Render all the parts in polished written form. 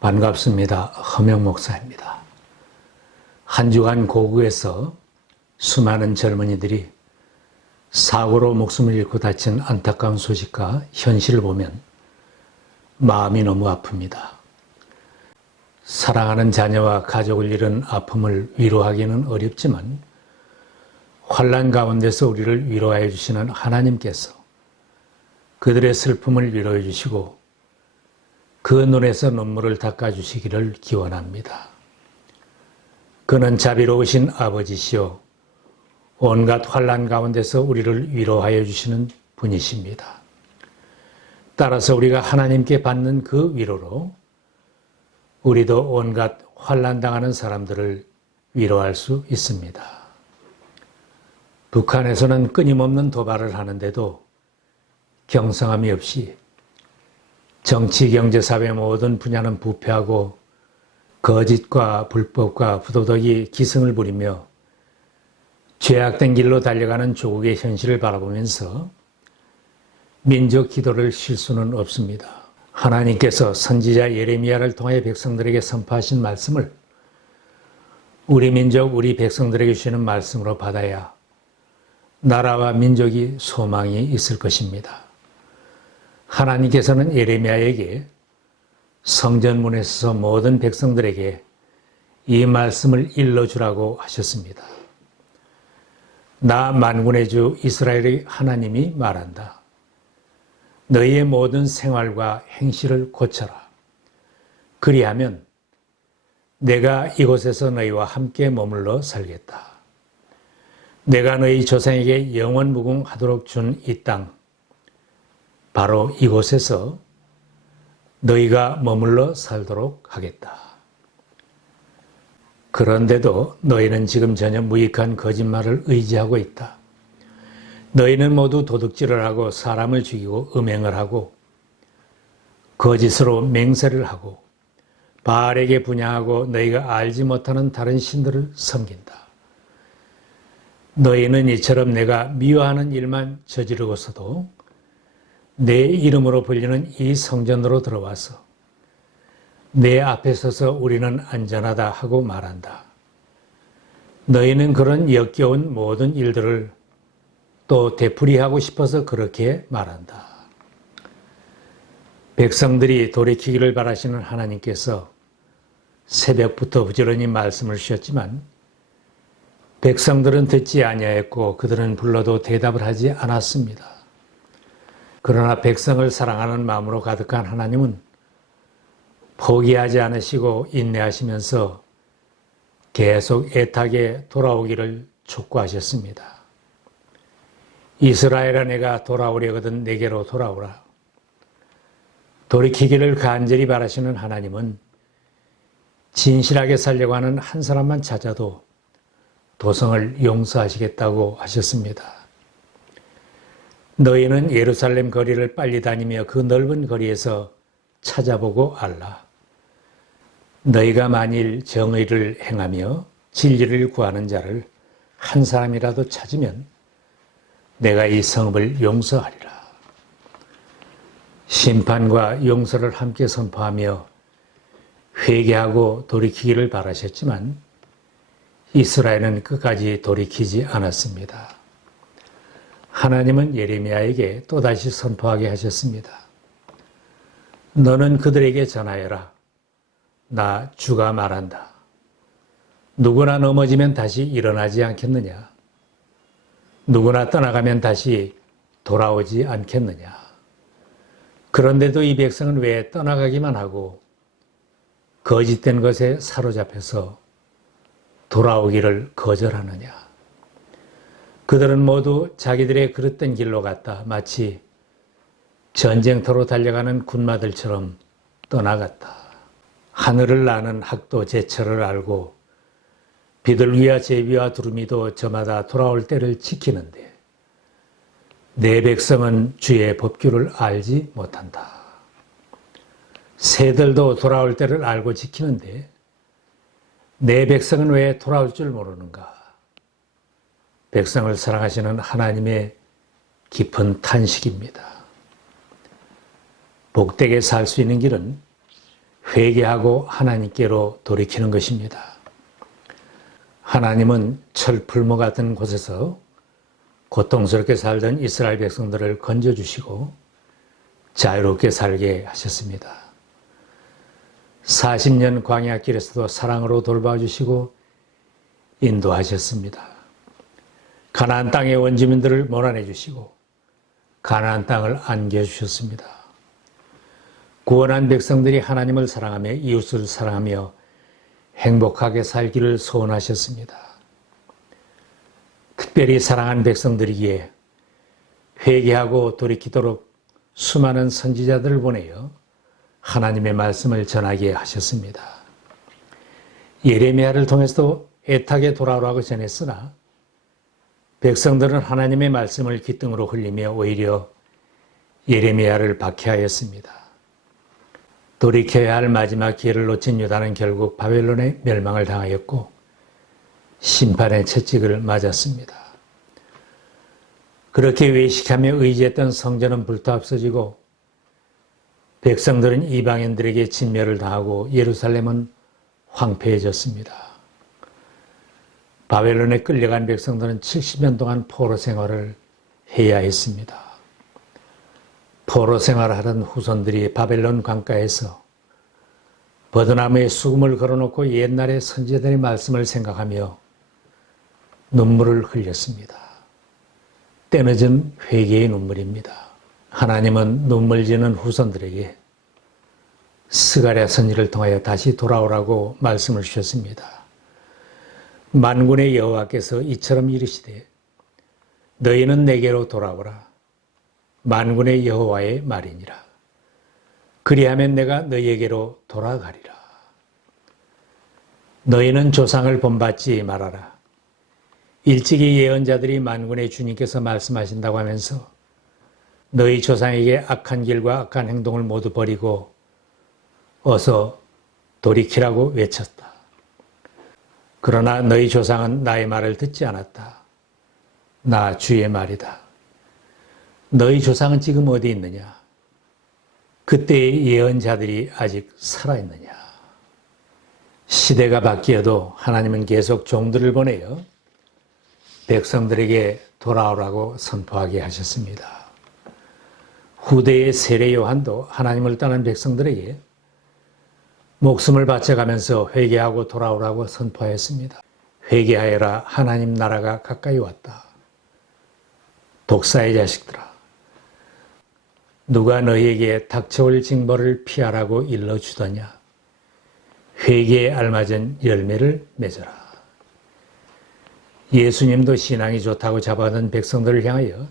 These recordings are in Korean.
반갑습니다. 허명 목사입니다. 한 주간 고국에서 수많은 젊은이들이 사고로 목숨을 잃고 다친 안타까운 소식과 현실을 보면 마음이 너무 아픕니다. 사랑하는 자녀와 가족을 잃은 아픔을 위로하기는 어렵지만 환난 가운데서 우리를 위로하여 주시는 하나님께서 그들의 슬픔을 위로해 주시고 그 눈에서 눈물을 닦아주시기를 기원합니다. 그는 자비로우신 아버지시요 온갖 환난 가운데서 우리를 위로하여 주시는 분이십니다. 따라서 우리가 하나님께 받는 그 위로로 우리도 온갖 환난 당하는 사람들을 위로할 수 있습니다. 북한에서는 끊임없는 도발을 하는데도 경성함이 없이 정치, 경제, 사회 모든 분야는 부패하고 거짓과 불법과 부도덕이 기승을 부리며 죄악된 길로 달려가는 조국의 현실을 바라보면서 민족 기도를 쉴 수는 없습니다. 하나님께서 선지자 예레미야를 통해 백성들에게 선포하신 말씀을 우리 민족, 우리 백성들에게 주시는 말씀으로 받아야 나라와 민족이 소망이 있을 것입니다. 하나님께서는 예레미야에게 성전문에 서서 모든 백성들에게 이 말씀을 일러주라고 하셨습니다. 나 만군의 주 이스라엘의 하나님이 말한다. 너희의 모든 생활과 행실을 고쳐라. 그리하면 내가 이곳에서 너희와 함께 머물러 살겠다. 내가 너희 조상에게 영원 무궁하도록 준 이 땅, 바로 이곳에서 너희가 머물러 살도록 하겠다. 그런데도 너희는 지금 전혀 무익한 거짓말을 의지하고 있다. 너희는 모두 도둑질을 하고 사람을 죽이고 음행을 하고 거짓으로 맹세를 하고 바알에게 분향하고 너희가 알지 못하는 다른 신들을 섬긴다. 너희는 이처럼 내가 미워하는 일만 저지르고서도 내 이름으로 불리는 이 성전으로 들어와서 내 앞에 서서 우리는 안전하다 하고 말한다. 너희는 그런 역겨운 모든 일들을 또 되풀이하고 싶어서 그렇게 말한다. 백성들이 돌이키기를 바라시는 하나님께서 새벽부터 부지런히 말씀을 주셨지만 백성들은 듣지 아니하였고 그들은 불러도 대답을 하지 않았습니다. 그러나 백성을 사랑하는 마음으로 가득한 하나님은 포기하지 않으시고 인내하시면서 계속 애타게 돌아오기를 촉구하셨습니다. 이스라엘아, 내가 돌아오려거든 내게로 돌아오라. 돌이키기를 간절히 바라시는 하나님은 진실하게 살려고 하는 한 사람만 찾아도 도성을 용서하시겠다고 하셨습니다. 너희는 예루살렘 거리를 빨리 다니며 그 넓은 거리에서 찾아보고 알라. 너희가 만일 정의를 행하며 진리를 구하는 자를 한 사람이라도 찾으면 내가 이 성읍을 용서하리라. 심판과 용서를 함께 선포하며 회개하고 돌이키기를 바라셨지만 이스라엘은 끝까지 돌이키지 않았습니다. 하나님은 예레미야에게 또다시 선포하게 하셨습니다. 너는 그들에게 전하여라. 나 주가 말한다. 누구나 넘어지면 다시 일어나지 않겠느냐? 누구나 떠나가면 다시 돌아오지 않겠느냐? 그런데도 이 백성은 왜 떠나가기만 하고 거짓된 것에 사로잡혀서 돌아오기를 거절하느냐? 그들은 모두 자기들의 그릇된 길로 갔다. 마치 전쟁터로 달려가는 군마들처럼 떠나갔다. 하늘을 나는 학도 제철을 알고 비둘기와 제비와 두루미도 저마다 돌아올 때를 지키는데 내 백성은 주의 법규를 알지 못한다. 새들도 돌아올 때를 알고 지키는데 내 백성은 왜 돌아올 줄 모르는가? 백성을 사랑하시는 하나님의 깊은 탄식입니다. 복되게 살 수 있는 길은 회개하고 하나님께로 돌이키는 것입니다. 하나님은 철풀무 같은 곳에서 고통스럽게 살던 이스라엘 백성들을 건져주시고 자유롭게 살게 하셨습니다. 40년 광야 길에서도 사랑으로 돌봐주시고 인도하셨습니다. 가나안 땅의 원주민들을 몰아내 주시고 가나안 땅을 안겨주셨습니다. 구원한 백성들이 하나님을 사랑하며 이웃을 사랑하며 행복하게 살기를 소원하셨습니다. 특별히 사랑한 백성들이기에 회개하고 돌이키도록 수많은 선지자들을 보내어 하나님의 말씀을 전하게 하셨습니다. 예레미야를 통해서도 애타게 돌아오라고 전했으나 백성들은 하나님의 말씀을 귓등으로 흘리며 오히려 예레미야를 박해하였습니다. 돌이켜야 할 마지막 기회를 놓친 유다는 결국 바벨론의 멸망을 당하였고 심판의 채찍을 맞았습니다. 그렇게 외식하며 의지했던 성전은 불타 없어지고 백성들은 이방인들에게 진멸을 당하고 예루살렘은 황폐해졌습니다. 바벨론에 끌려간 백성들은 70년 동안 포로 생활을 해야 했습니다. 포로 생활하던 후손들이 바벨론 강가에서 버드나무에 수금을 걸어놓고 옛날의 선지자들의 말씀을 생각하며 눈물을 흘렸습니다. 때늦은 회개의 눈물입니다. 하나님은 눈물 지는 후손들에게 스가랴 선지를 통하여 다시 돌아오라고 말씀을 주셨습니다. 만군의 여호와께서 이처럼 이르시되 너희는 내게로 돌아오라. 만군의 여호와의 말이니라. 그리하면 내가 너희에게로 돌아가리라. 너희는 조상을 본받지 말아라. 일찍이 예언자들이 만군의 주님께서 말씀하신다고 하면서 너희 조상에게 악한 길과 악한 행동을 모두 버리고 어서 돌이키라고 외쳤다. 그러나 너희 조상은 나의 말을 듣지 않았다. 나 주의 말이다. 너희 조상은 지금 어디 있느냐? 그때의 예언자들이 아직 살아있느냐? 시대가 바뀌어도 하나님은 계속 종들을 보내어 백성들에게 돌아오라고 선포하게 하셨습니다. 후대의 세례 요한도 하나님을 떠난 백성들에게 목숨을 바쳐가면서 회개하고 돌아오라고 선포하였습니다. 회개하여라, 하나님 나라가 가까이 왔다. 독사의 자식들아, 누가 너희에게 닥쳐올 징벌을 피하라고 일러주더냐? 회개에 알맞은 열매를 맺어라. 예수님도 신앙이 좋다고 잡아든 백성들을 향하여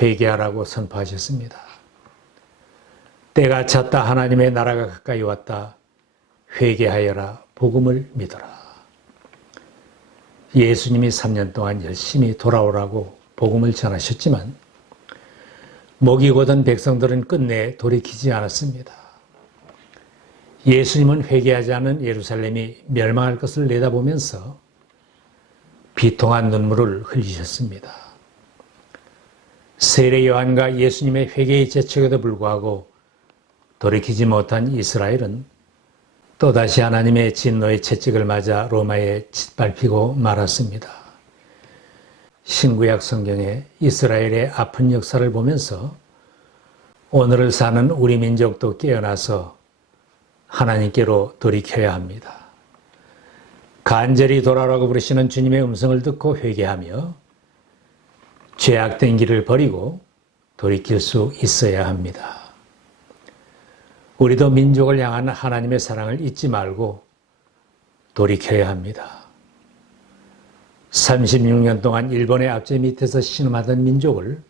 회개하라고 선포하셨습니다. 때가 찼다, 하나님의 나라가 가까이 왔다. 회개하여라, 복음을 믿어라. 예수님이 3년 동안 열심히 돌아오라고 복음을 전하셨지만 목이 고든 백성들은 끝내 돌이키지 않았습니다. 예수님은 회개하지 않은 예루살렘이 멸망할 것을 내다보면서 비통한 눈물을 흘리셨습니다. 세례 요한과 예수님의 회개의 재촉에도 불구하고 돌이키지 못한 이스라엘은 또다시 하나님의 진노의 채찍을 맞아 로마에 짓밟히고 말았습니다. 신구약 성경에 이스라엘의 아픈 역사를 보면서 오늘을 사는 우리 민족도 깨어나서 하나님께로 돌이켜야 합니다. 간절히 돌아오라고 부르시는 주님의 음성을 듣고 회개하며 죄악된 길을 버리고 돌이킬 수 있어야 합니다. 우리도 민족을 향한 하나님의 사랑을 잊지 말고 돌이켜야 합니다. 36년 동안 일본의 압제 밑에서 신음하던 민족을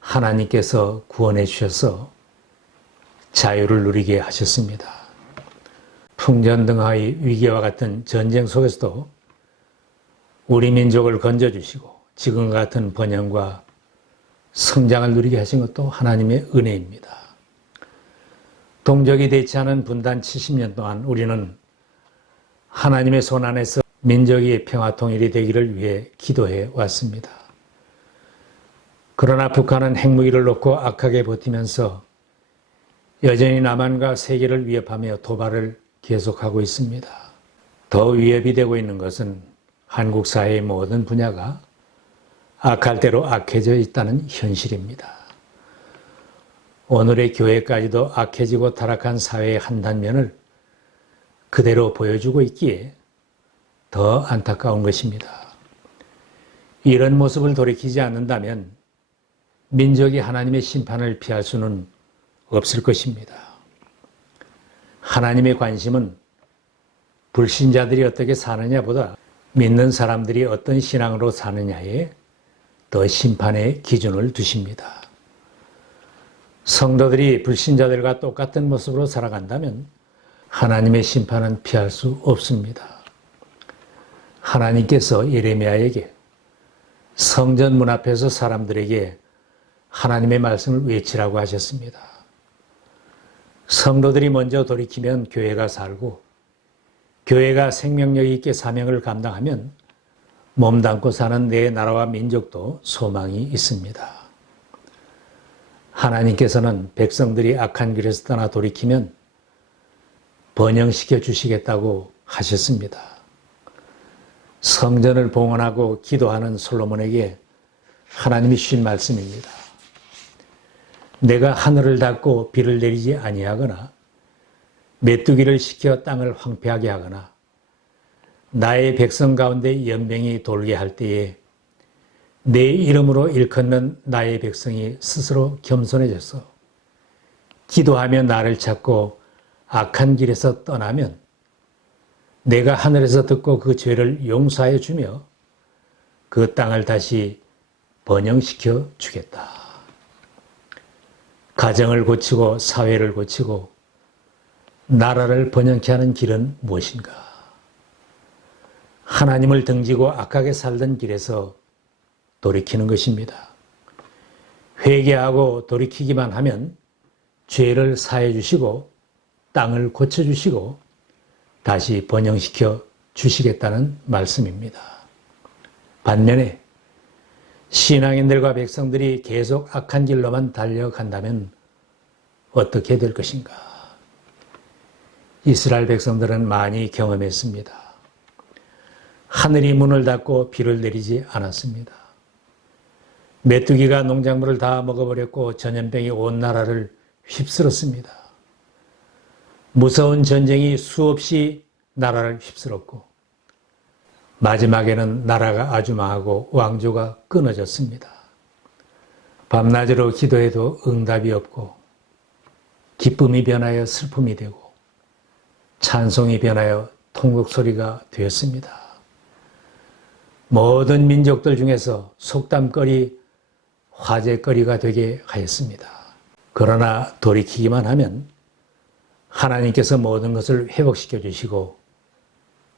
하나님께서 구원해 주셔서 자유를 누리게 하셨습니다. 풍전등화의 위기와 같은 전쟁 속에서도 우리 민족을 건져주시고 지금 같은 번영과 성장을 누리게 하신 것도 하나님의 은혜입니다. 동족이 되지 않은 분단 70년 동안 우리는 하나님의 손 안에서 민족이 평화 통일이 되기를 위해 기도해 왔습니다. 그러나 북한은 핵무기를 놓고 악하게 버티면서 여전히 남한과 세계를 위협하며 도발을 계속하고 있습니다. 더 위협이 되고 있는 것은 한국 사회의 모든 분야가 악할 대로 악해져 있다는 현실입니다. 오늘의 교회까지도 악해지고 타락한 사회의 한 단면을 그대로 보여주고 있기에 더 안타까운 것입니다. 이런 모습을 돌이키지 않는다면 민족이 하나님의 심판을 피할 수는 없을 것입니다. 하나님의 관심은 불신자들이 어떻게 사느냐보다 믿는 사람들이 어떤 신앙으로 사느냐에 더 심판의 기준을 두십니다. 성도들이 불신자들과 똑같은 모습으로 살아간다면 하나님의 심판은 피할 수 없습니다. 하나님께서 예레미야에게 성전 문 앞에서 사람들에게 하나님의 말씀을 외치라고 하셨습니다. 성도들이 먼저 돌이키면 교회가 살고 교회가 생명력 있게 사명을 감당하면 몸담고 사는 내 나라와 민족도 소망이 있습니다. 하나님께서는 백성들이 악한 길에서 떠나 돌이키면 번영시켜 주시겠다고 하셨습니다. 성전을 봉헌하고 기도하는 솔로몬에게 하나님이 주신 말씀입니다. 내가 하늘을 닫고 비를 내리지 아니하거나 메뚜기를 시켜 땅을 황폐하게 하거나 나의 백성 가운데 연병이 돌게 할 때에 내 이름으로 일컫는 나의 백성이 스스로 겸손해져서 기도하며 나를 찾고 악한 길에서 떠나면 내가 하늘에서 듣고 그 죄를 용서하여 주며 그 땅을 다시 번영시켜 주겠다. 가정을 고치고 사회를 고치고 나라를 번영케 하는 길은 무엇인가? 하나님을 등지고 악하게 살던 길에서 돌이키는 것입니다. 회개하고 돌이키기만 하면 죄를 사해 주시고 땅을 고쳐 주시고 다시 번영시켜 주시겠다는 말씀입니다. 반면에 신앙인들과 백성들이 계속 악한 길로만 달려간다면 어떻게 될 것인가? 이스라엘 백성들은 많이 경험했습니다. 하늘이 문을 닫고 비를 내리지 않았습니다. 메뚜기가 농작물을 다 먹어버렸고 전염병이 온 나라를 휩쓸었습니다. 무서운 전쟁이 수없이 나라를 휩쓸었고 마지막에는 나라가 아주 망하고 왕조가 끊어졌습니다. 밤낮으로 기도해도 응답이 없고 기쁨이 변하여 슬픔이 되고 찬송이 변하여 통곡 소리가 되었습니다. 모든 민족들 중에서 속담거리, 화제거리가 되게 하였습니다. 그러나 돌이키기만 하면 하나님께서 모든 것을 회복시켜 주시고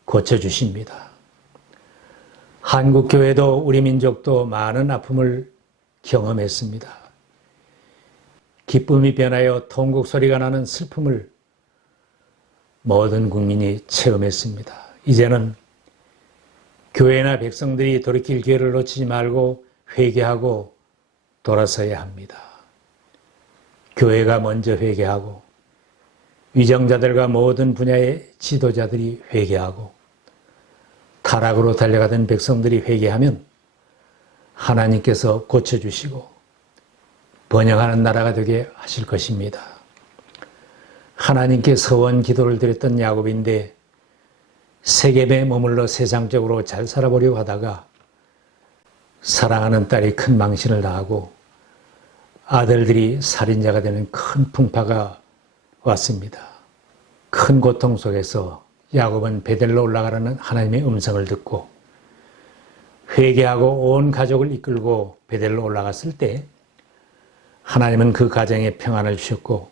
고쳐 주십니다. 한국교회도 우리 민족도 많은 아픔을 경험했습니다. 기쁨이 변하여 통곡 소리가 나는 슬픔을 모든 국민이 체험했습니다. 이제는 교회나 백성들이 돌이킬 기회를 놓치지 말고 회개하고 돌아서야 합니다. 교회가 먼저 회개하고 위정자들과 모든 분야의 지도자들이 회개하고 타락으로 달려가던 백성들이 회개하면 하나님께서 고쳐주시고 번영하는 나라가 되게 하실 것입니다. 하나님께 서원 기도를 드렸던 야곱인데 세겜에 머물러 세상적으로 잘 살아보려고 하다가 사랑하는 딸이 큰 망신을 당하고 아들들이 살인자가 되는 큰 풍파가 왔습니다. 큰 고통 속에서 야곱은 베델로 올라가라는 하나님의 음성을 듣고 회개하고 온 가족을 이끌고 베델로 올라갔을 때 하나님은 그 가정에 평안을 주셨고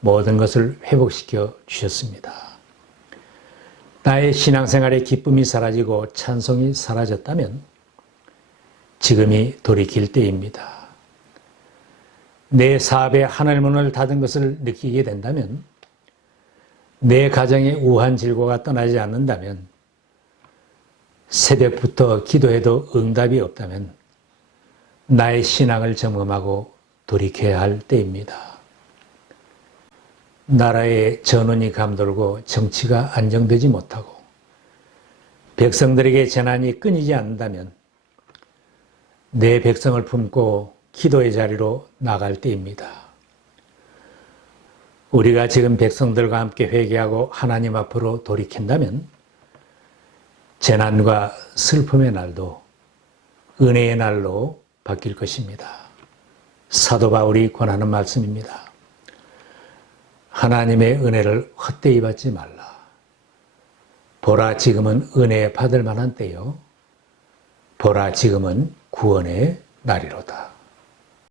모든 것을 회복시켜 주셨습니다. 나의 신앙생활의 기쁨이 사라지고 찬송이 사라졌다면 지금이 돌이킬 때입니다. 내 사업에 하늘 문을 닫은 것을 느끼게 된다면 내 가정의 우한 질고가 떠나지 않는다면 새벽부터 기도해도 응답이 없다면 나의 신앙을 점검하고 돌이켜야 할 때입니다. 나라의 전운이 감돌고 정치가 안정되지 못하고 백성들에게 재난이 끊이지 않는다면 내 백성을 품고 기도의 자리로 나갈 때입니다. 우리가 지금 백성들과 함께 회개하고 하나님 앞으로 돌이킨다면 재난과 슬픔의 날도 은혜의 날로 바뀔 것입니다. 사도 바울이 권하는 말씀입니다. 하나님의 은혜를 헛되이 받지 말라. 보라, 지금은 은혜 받을 만한 때요. 보라, 지금은 구원의 날이로다.